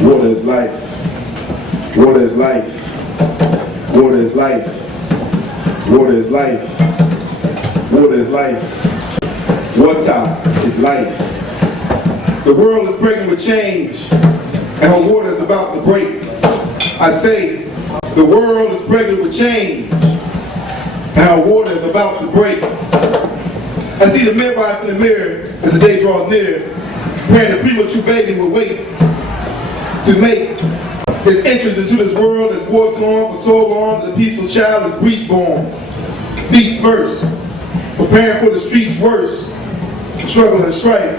Water is life. Water is life. Water is life. Water is life. Water is life. Water is life. The world is pregnant with change, and her water is about to break. I say, the world is pregnant with change, and her water is about to break. I see the midwife in the mirror as the day draws near, preparing the premature baby will wait to make his entrance into this world that's war-torn for so long that the peaceful child is breach-born. Feet first, preparing for the streets worse, struggle and strife,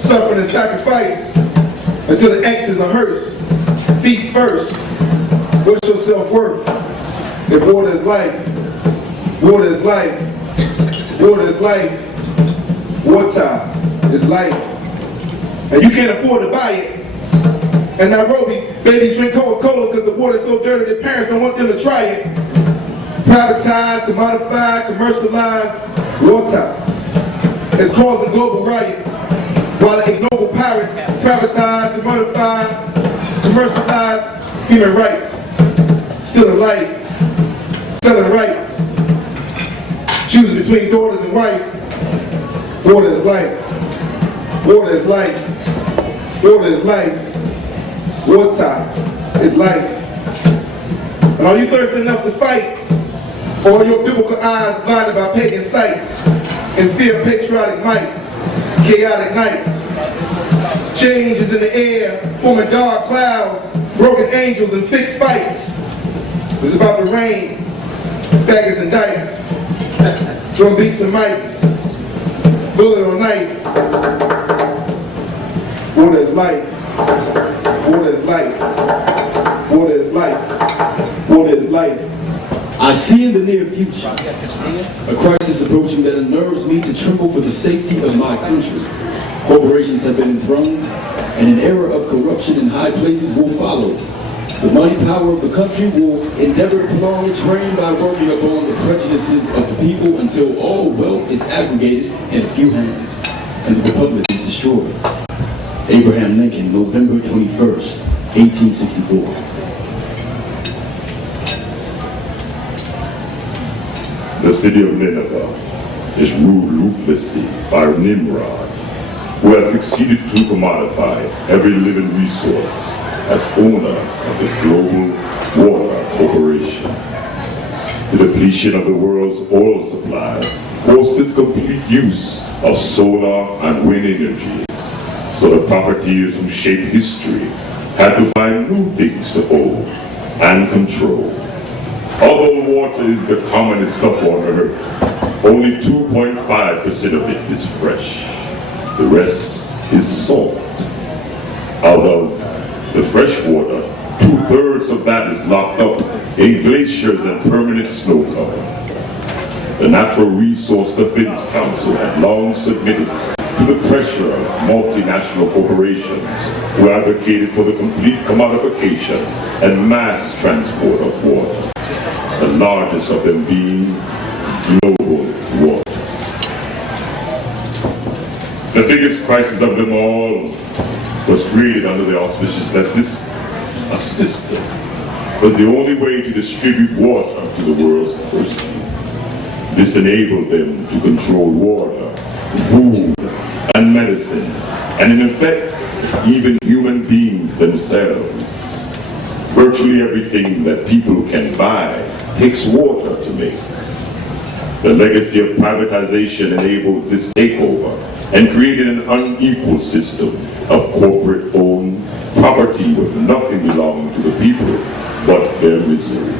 suffering and sacrifice, until the X is a hearse. Feet first, what's your self-worth? If water is life, water is life, water is life, water is life. And you can't afford to buy it. In Nairobi, babies drink Coca-Cola because the water is so dirty their parents don't want them to try it. Privatized, commodified, commercialized water is causing global riots, while the ignoble pirates privatize, commodify, commercialize human rights, stealing life, selling rights, choosing between daughters and wives. Water is life. Water is life. Water is life. Water is life. And are you thirsty enough to fight? Or are your biblical eyes blinded by pagan sights and fear of patriotic might, chaotic nights? Change is in the air, forming dark clouds, broken angels and fixed fights. It's about to rain, faggots and dykes, drum beats and mics, bullet or knife. Water is life. Water is life. Water is life. Water is life. I see in the near future a crisis approaching that unnerves me to tremble for the safety of my country. Corporations have been enthroned, and an era of corruption in high places will follow. The money power of the country will endeavor to prolong its reign by working upon the prejudices of the people until all wealth is aggregated in a few hands, and the republic is destroyed. Abraham Lincoln, November 21st, 1864. The city of Nineveh is ruled ruthlessly by Nimrod, who has succeeded to commodify every living resource as owner of the global water corporation. The depletion of the world's oil supply forced the complete use of solar and wind energy. So the profiteers who shaped history had to find new things to own and control. Although water is the commonest stuff on earth, only 2.5% of it is fresh. The rest is salt. Out of the fresh water, 2/3 of that is locked up in glaciers and permanent snow cover. The Natural Resource Defense Council had long submitted to the pressure of multinational corporations who advocated for the complete commodification and mass transport of water, the largest of them being global water. The biggest crisis of them all was created under the auspices that this system was the only way to distribute water to the world's thirsty. This enabled them to control water, food, and medicine, and in effect, even human beings themselves. Virtually everything that people can buy takes water to make. The legacy of privatization enabled this takeover and created an unequal system of corporate-owned property with nothing belonging to the people but their misery.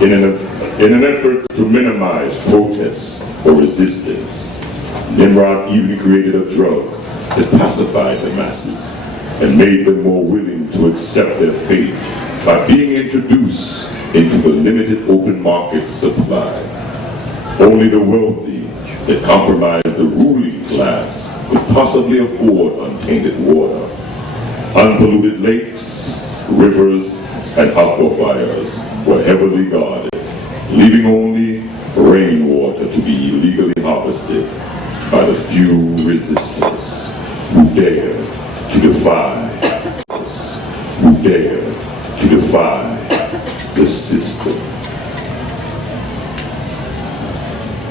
In an effort to minimize protests or resistance, Nimrod even created a drug that pacified the masses and made them more willing to accept their fate by being introduced into the limited open market supply. Only the wealthy that compromised the ruling class could possibly afford untainted water. Unpolluted lakes, rivers, and aquifers were heavily guarded, leaving only rainwater to be illegally harvested by the few resistors who dared to defy us. who dare to defy the system.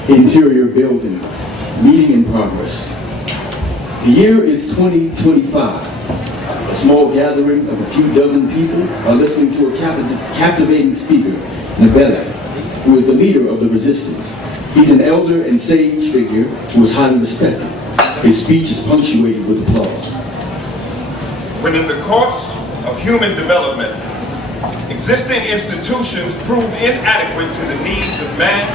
Interior building, meeting in progress. The year is 2025. A small gathering of a few dozen people are listening to a captivating speaker, Nineveh, who is the leader of the resistance. He's an elder and sage figure who is highly respected. His speech is punctuated with applause. When in the course of human development, existing institutions prove inadequate to the needs of man,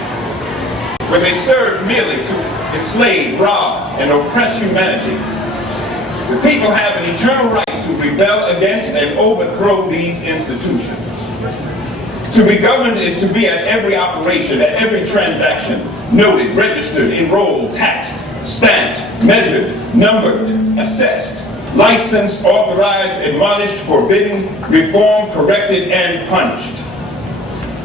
when they serve merely to enslave, rob, and oppress humanity, the people have an eternal right to rebel against and overthrow these institutions. To be governed is to be at every operation, at every transaction, noted, registered, enrolled, taxed, stamped, measured, numbered, assessed, licensed, authorized, admonished, forbidden, reformed, corrected, and punished.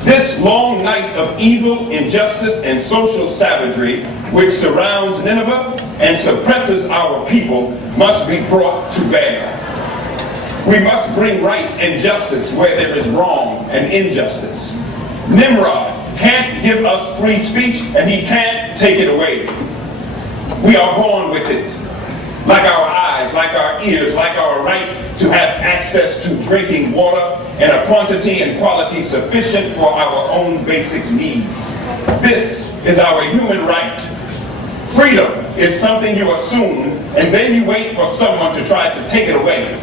This long night of evil, injustice, and social savagery which surrounds Nineveh and suppresses our people must be brought to bear. We must bring right and justice where there is wrong and injustice. Nimrod can't give us free speech, and he can't take it away. We are born with it. Like our eyes, like our ears, like our right to have access to drinking water in a quantity and quality sufficient for our own basic needs. This is our human right. Freedom is something you assume, and then you wait for someone to try to take it away.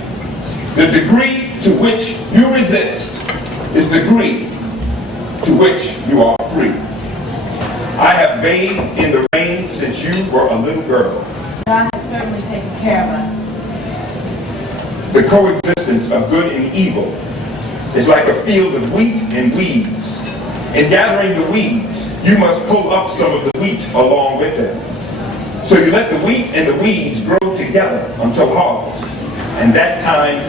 The degree to which you resist is the degree to which you are free. I have bathed in the rain since you were a little girl. God has certainly taken care of us. The coexistence of good and evil is like a field of wheat and weeds. In gathering the weeds, you must pull up some of the wheat along with them. So you let the wheat and the weeds grow together until harvest. And that time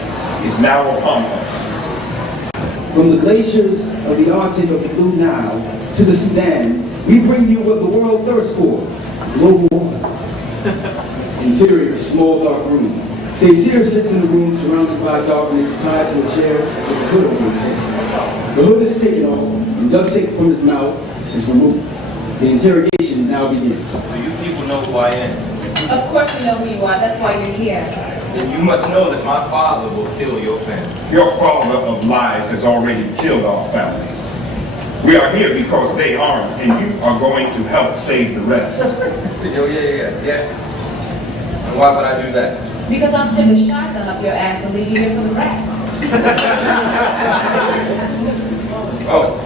is now upon us. From the glaciers of the Arctic of the Blue Nile to the Sudan, we bring you what the world thirsts for, global water. Interior, small dark room. Seir sits in the room surrounded by darkness, tied to a chair with a hood over his head. The hood is taken off, and duct tape from his mouth is removed. The interrogation now begins. Do you people know who I am? Of course we know who you are. That's why you're here. Then you must know that my father will kill your family. Your father of lies has already killed our families. We are here because they aren't, and you are going to help save the rest. Yeah. And why would I do that? Because I'll stick a shotgun up your ass and leave you here for the rats. Oh.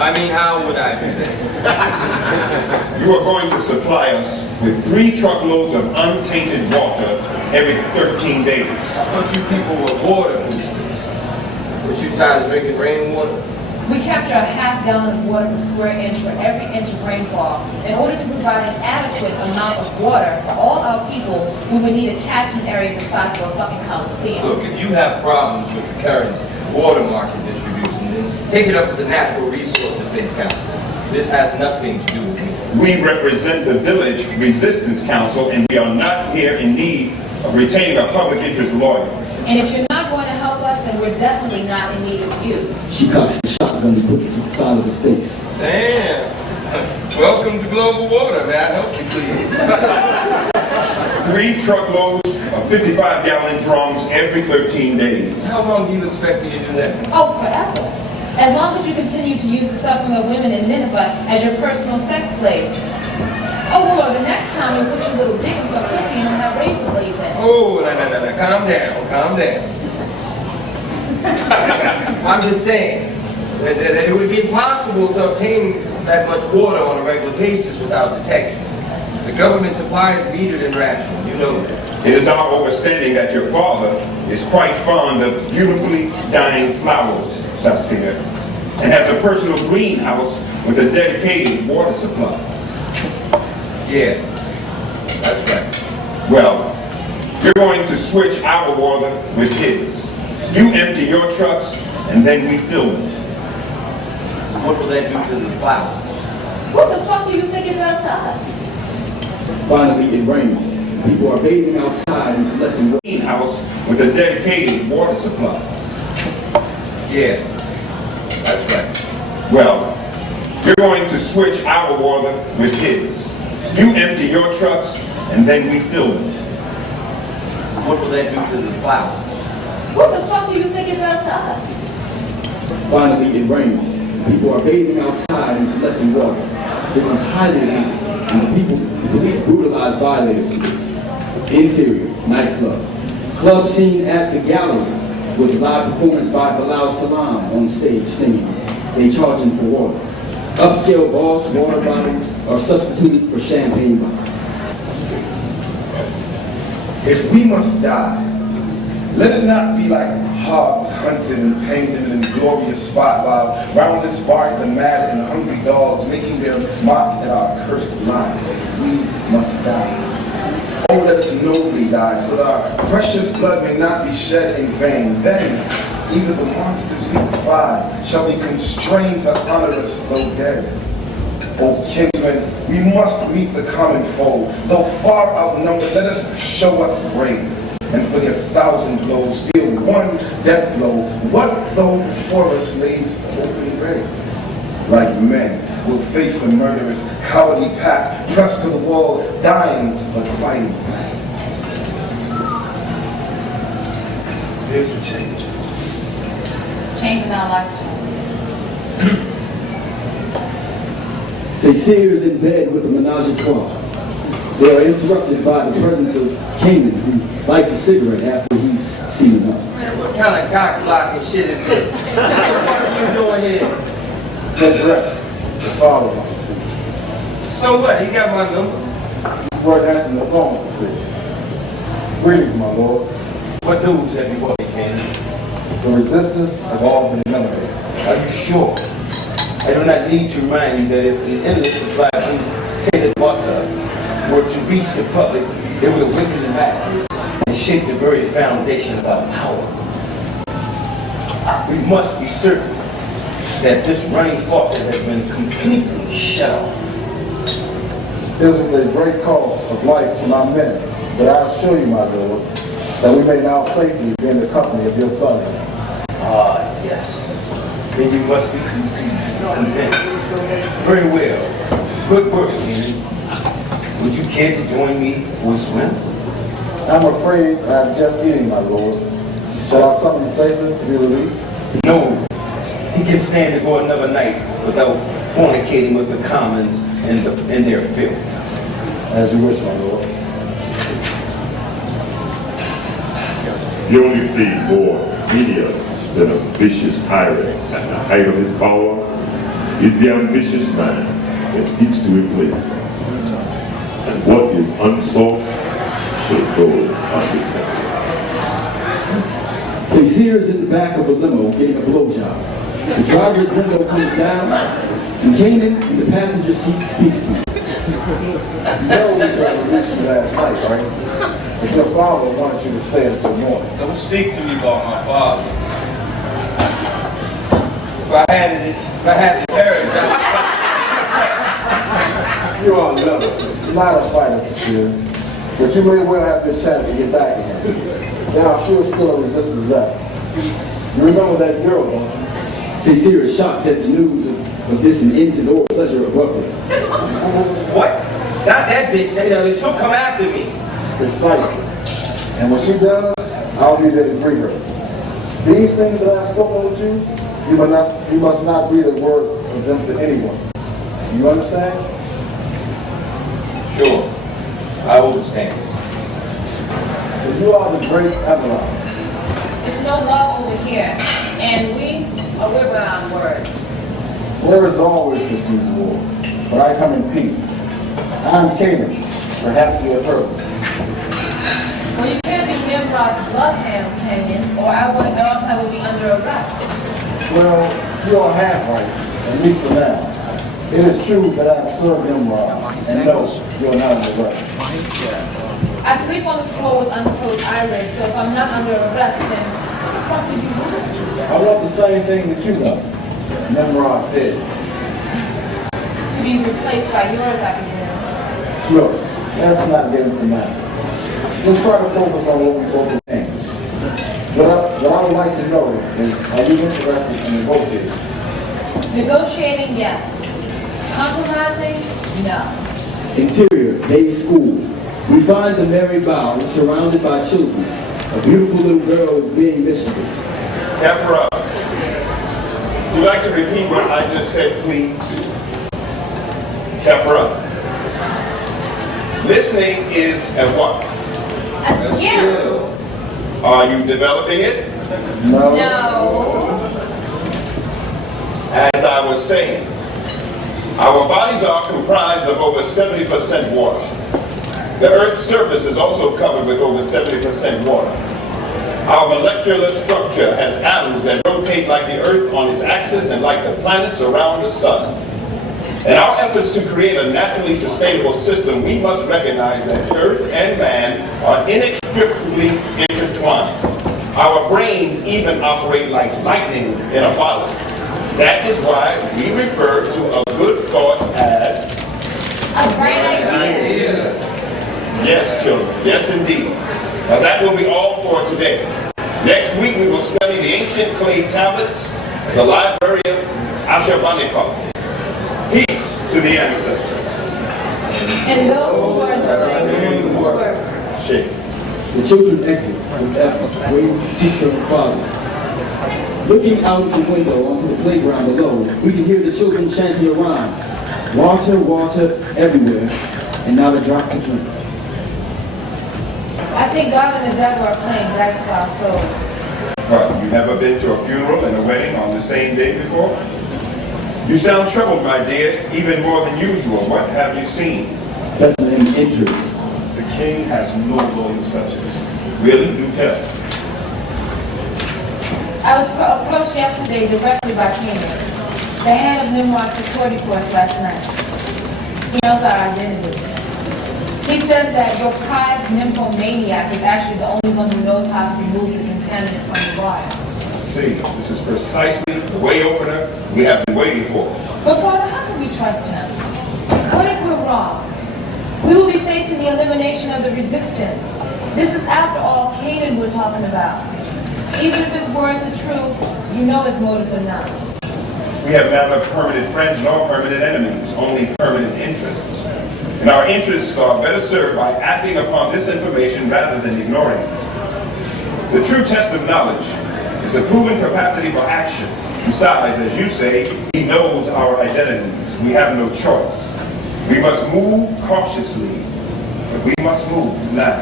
I mean, how would I do that? You are going to supply us with 3 truckloads of untainted water every 13 days. I thought you people were water boosters. Were you tired of drinking rainwater? We capture a half gallon of water per square inch for every inch of rainfall. In order to provide an adequate amount of water for all our people, we would need a catchment area the size of a fucking coliseum. Look, if you have problems with the current water market distribution, then take it up with the Natural Resource Defense Council. This has nothing to do with me. We represent the Village Resistance Council, and we are not here in need of retaining a public interest lawyer. And if you're not going to help us, then we're definitely not in need of you. She cocks the shotgun and puts it to the side of his face. Damn. Welcome to Global Water. May I help you, please? 3 truckloads of 55-gallon drums every 13 days. How long do you expect me to do that? Oh, forever. As long as you continue to use the suffering of women in Nineveh as your personal sex slaves. Oh, well, the next time you'll put your little dick in some pussy and have razor blades in it. Oh, no. Calm down. I'm just saying that it would be impossible to obtain that much water on a regular basis without detection. The government supply is metered and rationed. You know that. It is our understanding that your father is quite fond of beautifully dying flowers, Seir, and has a personal greenhouse with a dedicated water supply. Yeah, that's right. Well, you're going to switch our water with his. You empty your trucks, and then we fill them. What will that do to the flowers? What the fuck do you think it does to us? Finally, it rains. People are bathing outside and collecting water. Greenhouse with with a dedicated water supply. Yeah, that's right. Well, we're going to switch our water with his. You empty your trucks, and then we fill them. What will that do to the flowers? What the fuck do you think it does to us? Finally, it rains. People are bathing outside and collecting water. This is highly illegal, and the police brutalize violators for this. Interior, nightclub. Club scene at the gallery, with live performance by Bilal Salam on stage singing. They charge him for water. Upscale boss water bottles are substituted for champagne bottles. If we must die, let it not be like hogs hunted and painted in glorious spot while round this bark the mad and hungry dogs making their mock at our cursed lives. If we must die, oh, let us nobly die, so that our precious blood may not be shed in vain. Then, even the monsters we defy shall be constrained to honor us though dead. O kinsmen, we must meet the common foe. Though far outnumbered, let us show us brave. And for their 1,000 blows, deal one death blow. What though before us lays the open grave? Like men, we'll face the murderous, cowardly pack, pressed to the wall, dying but fighting back. Here's the change. Change in our lifetime. Cecile is in bed with a menage a trois. They are interrupted by the presence of Canaan, who lights a cigarette after he's seen enough. Man, what kind of cock blocking shit is this? What are you doing here? Good breath. The father wants to see you. So what? He got my number. You weren't answering the phone, Cecilia. Greetings, my lord. What news have you brought me, Canaan? The resistors have all been eliminated. Are you sure? I do not need to remind you that if the endless supply of tainted water were to reach the public, it would awaken the masses and shake the very foundation of our power. We must be certain that this running faucet has been completely shut off. It is at the great cost of life to my men, but I assure you, my lord, that we may now safely be in the company of your son. Ah, yes. Then you must be convinced. Very well. Good work, Henry. Would you care to join me for a swim? I'm afraid I'm just eating, my lord. Shall I summon Caesar to be released? No. He can stand to go another night without fornicating with the commons and their filth. As you wish, my lord. The only thing more hideous than a vicious tyrant at the height of his power is the ambitious man that seeks to replace him. And what is unsought should go undetected. Cecile is in the back of a limo getting a blowjob. The driver's window comes down, and Canaan in the passenger seat speaks to him. You know we tried to reach you last night, right? But your father wanted you to stay until morning. Don't speak to me about my father. If I had the courage, You are another. Not a fighter, Cecilia. But you may well have your chance to get back again. There are few still resistors left. You remember that girl, don't you? Cecile is shocked at the news of this and ends his oral pleasure abruptly. what? Not that bitch. She'll come after me. Precisely. And when she does, I'll be there to greet her. These things that I've spoken with you, you must not breathe a word of them to anyone. You understand? Sure. I understand. So you are the great Avalon. There's no love over here, and we're beyond words. Words always precedes war, but I come in peace. I'm Canaan. Perhaps you have heard. Well, you can't be Nimrod's bloodhound, Canyon, or else I would be under arrest. Well, you are half right, at least for now. It is true that I have served Nimrod, and no, you are not under arrest. I sleep on the floor with unclosed eyelids, so if I'm not under arrest, then what the fuck do you want? I want the same thing that you know, Nimrod's head. To be replaced by yours, I presume. Look, let's not get into semantics. Just try to focus on what we both change. What I would like to know is, are you interested in negotiating? Negotiating, yes. Compromising, no. Interior, day school. We find the Mary Bow surrounded by children. A beautiful little girl is being mischievous. Deborah, would you like to repeat what I just said, please? Deborah, listening is a what? A skill. Are you developing it? No. No. As I was saying, our bodies are comprised of over 70% water. The Earth's surface is also covered with over 70% water. Our molecular structure has atoms that rotate like the Earth on its axis and like the planets around the sun. In our efforts to create a naturally sustainable system, we must recognize that Earth and man are inextricably intertwined. Our brains even operate like lightning in a bottle. That is why we refer to a good thought as A great idea. yes, children. Yes, indeed. Now that will be all for today. Next week we will study the ancient clay tablets at the library of Ashurbanipal. Peace to the ancestors. And those who are doing the work. Shake. The children exit with efforts, waiting to speak to their father. Looking out of the window onto the playground below, we can hear the children chanting a rhyme. Water, water, everywhere, and not a drop to drink. I think God and the devil are playing dice for our souls. What, you never been to a funeral and a wedding on the same day before? You sound troubled, my dear, even more than usual. What have you seen? Bethlehem enters. The king has no loyal subjects. Really? Do tell. I was approached yesterday directly by Canaan, the head of Nimrod's security force last night. He knows our identities. He says that your prized nymphomaniac is actually the only one who knows how to remove the contaminant from the water. See, this is precisely the way opener we have been waiting for. But Father, how can we trust him? What if we're wrong? We will be facing the elimination of the resistance. This is, after all, Canaan we're talking about. Even if his words are true, you know his motives are not. We have neither permanent friends nor permanent enemies, only permanent interests. And our interests are better served by acting upon this information rather than ignoring it. The true test of knowledge is the proven capacity for action. Besides, as you say, he knows our identities. We have no choice. We must move cautiously, but we must move now.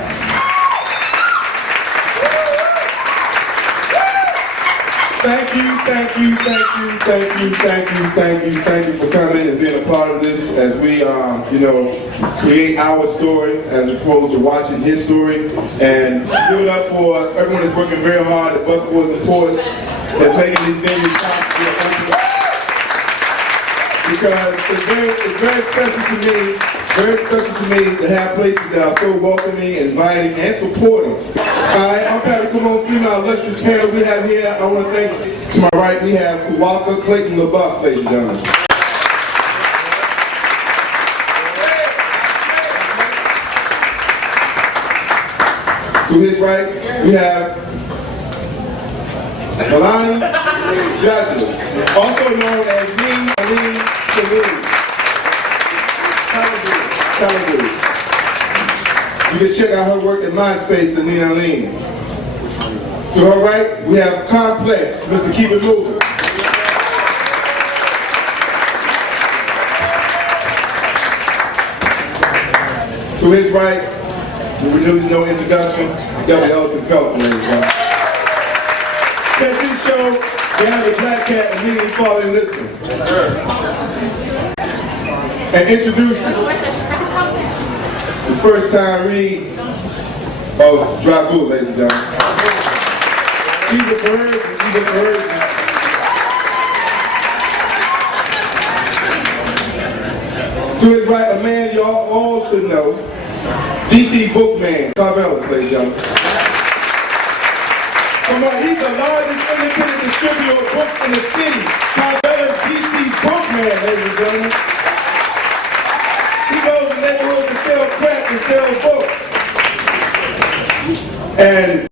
Thank you for coming and being a part of this as we, create our story as opposed to watching his story. And give it up for everyone that's working very hard, the busboys and porters that's making these venues possible. Because it's very special to me to have places that are so welcoming, inviting, and supporting. Alright, I'm proud to come on through my illustrious panel we have here. I want to thank, to my right, we have Kuwaka Clayton LaBeouf, ladies and gentlemen. To his right, we have Melanie Douglas, also known as Nineveh. You can check out her work at MySpace and Nina Lean. To her right, we have Complex, Mr. Keep It Moving. To his right, who needs no introduction, W. Elton Felton, ladies and gentlemen. That's his show, behind the Black Cat and me following listening. And introducing the first time read of Drabu, ladies and gentlemen. He's a virgin. To his right, a man y'all all should know, DC Bookman, Carvelis, ladies and gentlemen. Come on, he's the largest independent distributor of books in the city. Carvelis, DC Bookman, ladies and gentlemen. He goes to neighborhoods to sell crack and sell books. And